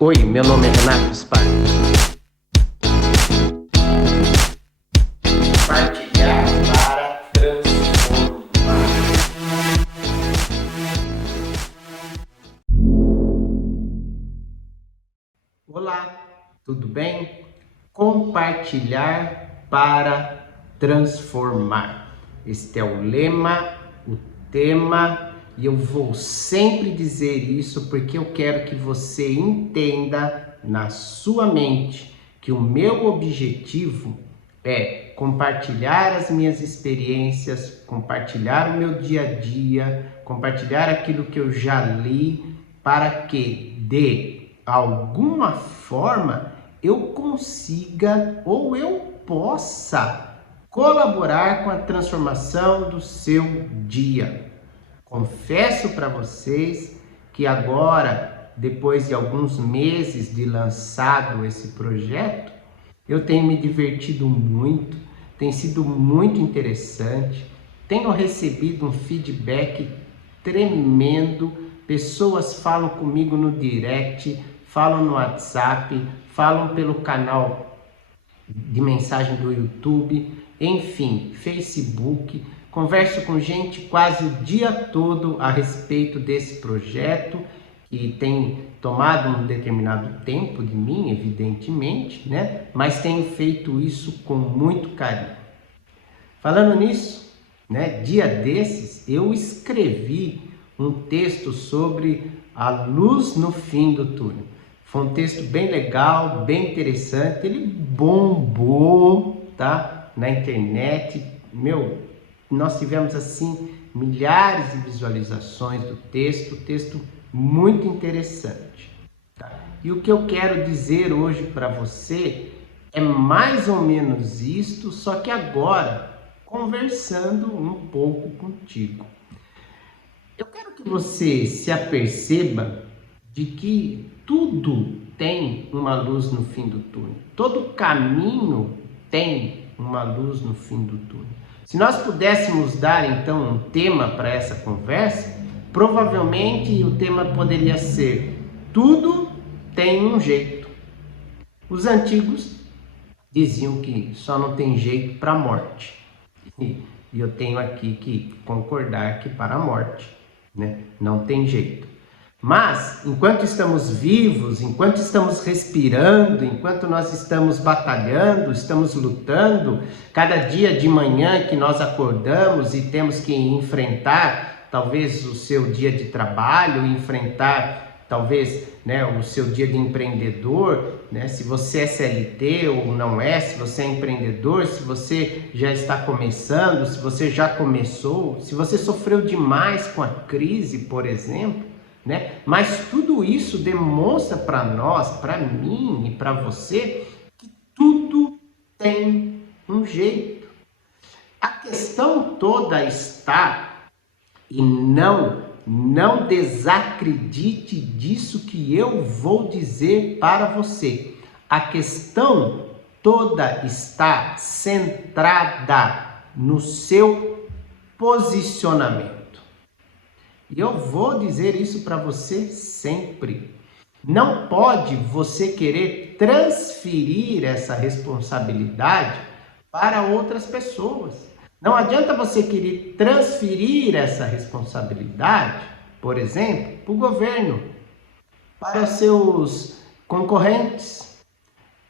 Oi, meu nome é Renato Spark. Compartilhar para transformar. Olá, tudo bem? Compartilhar para transformar. Este é o lema, o tema, e eu vou sempre dizer isso porque eu quero que você entenda na sua mente que o meu objetivo é compartilhar as minhas experiências, compartilhar o meu dia a dia, compartilhar aquilo que eu já li, para que de alguma forma eu consiga ou eu possa colaborar com a transformação do seu dia. Confesso para vocês que agora, depois de alguns meses de lançado esse projeto, eu tenho me divertido muito, tem sido muito interessante, tenho recebido um feedback tremendo, pessoas falam comigo no direct, falam no WhatsApp, falam pelo canal de mensagem do YouTube, enfim, Facebook, converso com gente quase o dia todo a respeito desse projeto, que tem tomado um determinado tempo de mim, evidentemente, né? Mas tenho feito isso com muito carinho. Falando nisso, né? Dia desses eu escrevi um texto sobre a luz no fim do túnel. Foi um texto bem legal, bem interessante. Ele bombou, tá? Na internet. Nós tivemos assim milhares de visualizações do texto muito interessante. Tá? E o que eu quero dizer hoje para você é mais ou menos isto, só que agora conversando um pouco contigo. Eu quero que você se aperceba de que tudo tem uma luz no fim do túnel. Todo caminho tem uma luz no fim do túnel. Se nós pudéssemos dar então um tema para essa conversa, provavelmente o tema poderia ser: tudo tem um jeito. Os antigos diziam que só não tem jeito para a morte. E eu tenho aqui que concordar que para a morte, né, não tem jeito. Mas, enquanto estamos vivos, enquanto estamos respirando, enquanto nós estamos batalhando, estamos lutando, cada dia de manhã que nós acordamos e temos que enfrentar talvez o seu dia de trabalho, enfrentar talvez, né, o seu dia de empreendedor, né, se você é CLT ou não é, se você é empreendedor, se você já está começando, se você já começou, se você sofreu demais com a crise, por exemplo, né? Mas tudo isso demonstra para nós, para mim e para você, que tudo tem um jeito. A questão toda está, e não desacredite disso que eu vou dizer para você. A questão toda está centrada no seu posicionamento. E eu vou dizer isso para você sempre. Não pode você querer transferir essa responsabilidade para outras pessoas. Não adianta você querer transferir essa responsabilidade, por exemplo, para o governo, para os seus concorrentes,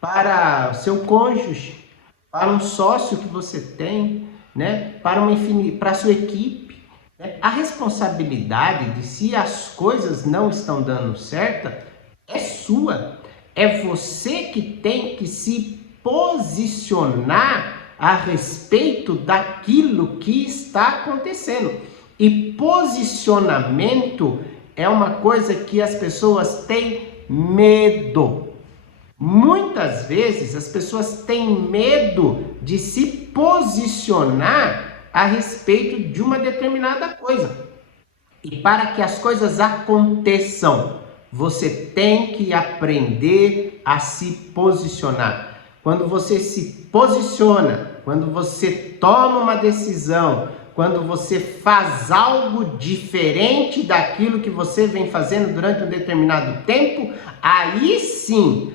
para o seu cônjuge, para um sócio que você tem, né? Para a sua equipe. A responsabilidade de se as coisas não estão dando certo é sua. É você que tem que se posicionar a respeito daquilo que está acontecendo. E posicionamento é uma coisa que as pessoas têm medo. Muitas vezes as pessoas têm medo de se posicionar a respeito de uma determinada coisa. E para que as coisas aconteçam, você tem que aprender a se posicionar. Quando você se posiciona, quando você toma uma decisão, quando você faz algo diferente daquilo que você vem fazendo durante um determinado tempo, aí sim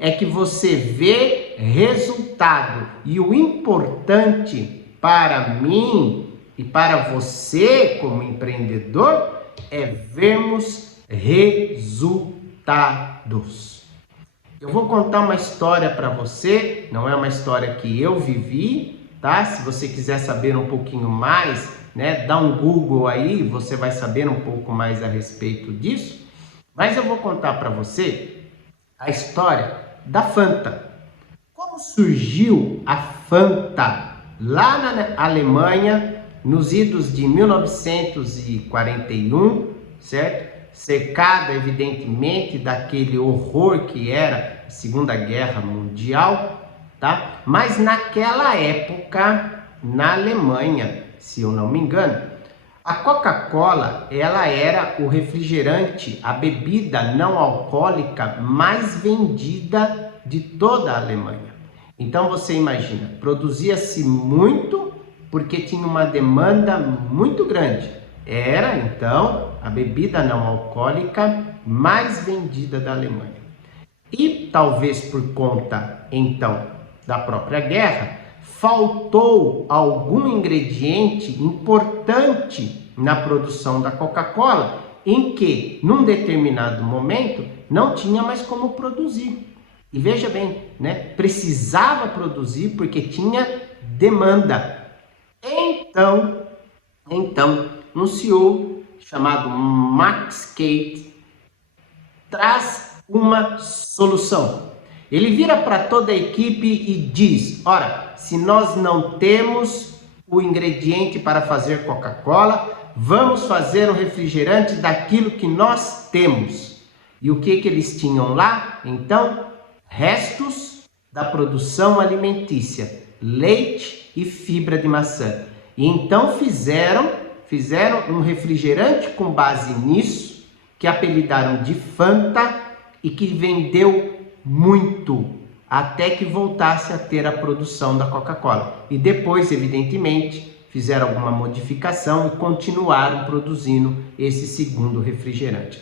é que você vê resultado. E o importante para mim e para você como empreendedor é vermos resultados. Eu vou contar uma história para você, não é uma história que eu vivi, tá? Se você quiser saber um pouquinho mais, né, dá um Google aí, você vai saber um pouco mais a respeito disso. Mas eu vou contar para você a história da Fanta. Como surgiu a Fanta lá na Alemanha, nos idos de 1941, certo? Cercada, evidentemente, daquele horror que era a Segunda Guerra Mundial, tá? Mas naquela época, na Alemanha, se eu não me engano, a Coca-Cola, ela era o refrigerante, a bebida não alcoólica mais vendida de toda a Alemanha. Então você imagina, produzia-se muito porque tinha uma demanda muito grande. Era, então, a bebida não alcoólica mais vendida da Alemanha. E talvez por conta, então, da própria guerra, faltou algum ingrediente importante na produção da Coca-Cola, em que, num determinado momento, não tinha mais como produzir. E veja bem, né? Precisava produzir porque tinha demanda. Então, um CEO chamado Max Kate traz uma solução. Ele vira para toda a equipe e diz: ora, se nós não temos o ingrediente para fazer Coca-Cola, vamos fazer um refrigerante daquilo que nós temos. E o que eles tinham lá? Então, restos da produção alimentícia, leite e fibra de maçã. E então fizeram um refrigerante com base nisso, que apelidaram de Fanta e que vendeu muito, até que voltasse a ter a produção da Coca-Cola. E depois, evidentemente, fizeram alguma modificação e continuaram produzindo esse segundo refrigerante.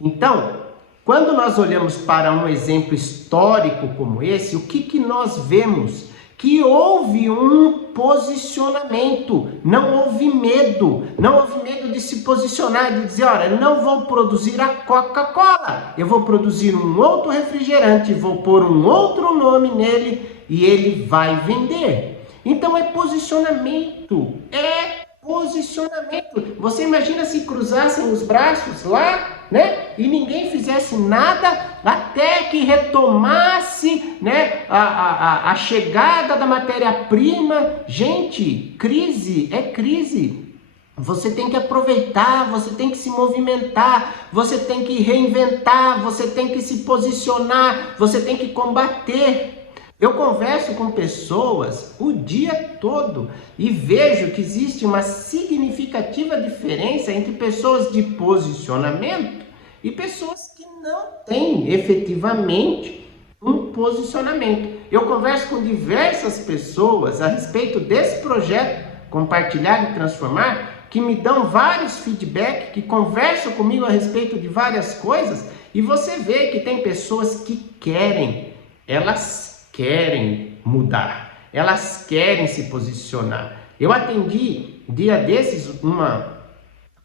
Então, quando nós olhamos para um exemplo histórico como esse, o que nós vemos? Que houve um posicionamento, não houve medo de se posicionar, de dizer, olha, não vou produzir a Coca-Cola, eu vou produzir um outro refrigerante, vou pôr um outro nome nele e ele vai vender. Então é posicionamento. Você imagina se cruzassem os braços lá, né? E ninguém fizesse nada até que retomasse, né, a chegada da matéria-prima. Gente, crise é crise. Você tem que aproveitar, você tem que se movimentar, você tem que reinventar, você tem que se posicionar, você tem que combater. Eu converso com pessoas o dia todo e vejo que existe uma significativa diferença entre pessoas de posicionamento e pessoas que não têm efetivamente um posicionamento. Eu converso com diversas pessoas a respeito desse projeto Compartilhar e Transformar, que me dão vários feedbacks, que conversam comigo a respeito de várias coisas, e você vê que tem pessoas que elas querem mudar, elas querem se posicionar. Eu atendi dia desses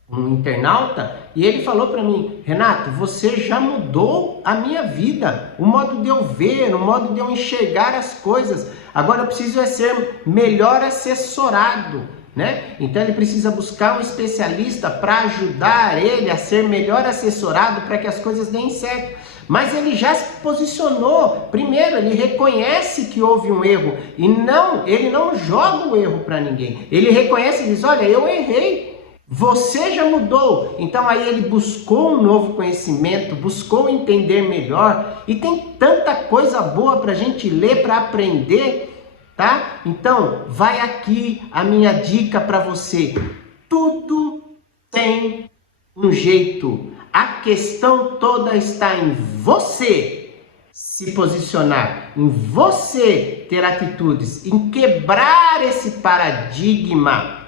um internauta e ele falou para mim: Renato, você já mudou a minha vida, o modo de eu ver, o modo de eu enxergar as coisas. Agora eu preciso ser melhor assessorado, né? Então ele precisa buscar um especialista para ajudar ele a ser melhor assessorado para que as coisas deem certo. Mas ele já se posicionou. Primeiro, ele reconhece que houve um erro e ele não joga o erro para ninguém. Ele reconhece e diz: olha, eu errei, você já mudou. Então aí ele buscou um novo conhecimento, buscou entender melhor, e tem tanta coisa boa para a gente ler, para aprender, tá? Então vai aqui a minha dica para você. Tudo tem um jeito. A questão toda está em você. Se se posicionar, em você ter atitudes, em quebrar esse paradigma,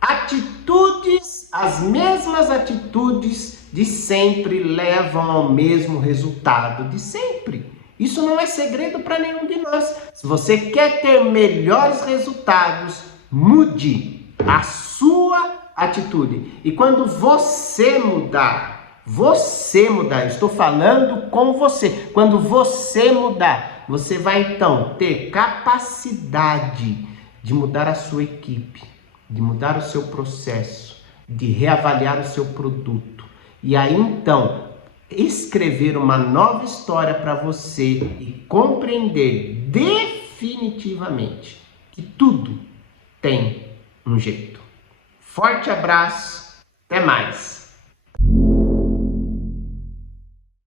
atitudes, as mesmas atitudes de sempre levam ao mesmo resultado de sempre. Isso não é segredo para nenhum de nós. Se você quer ter melhores resultados, mude a sua atitude. E quando você mudar, eu estou falando com você. Quando você mudar, você vai então ter capacidade de mudar a sua equipe, de mudar o seu processo, de reavaliar o seu produto. E aí então, escrever uma nova história para você e compreender definitivamente que tudo tem um jeito. Forte abraço, até mais!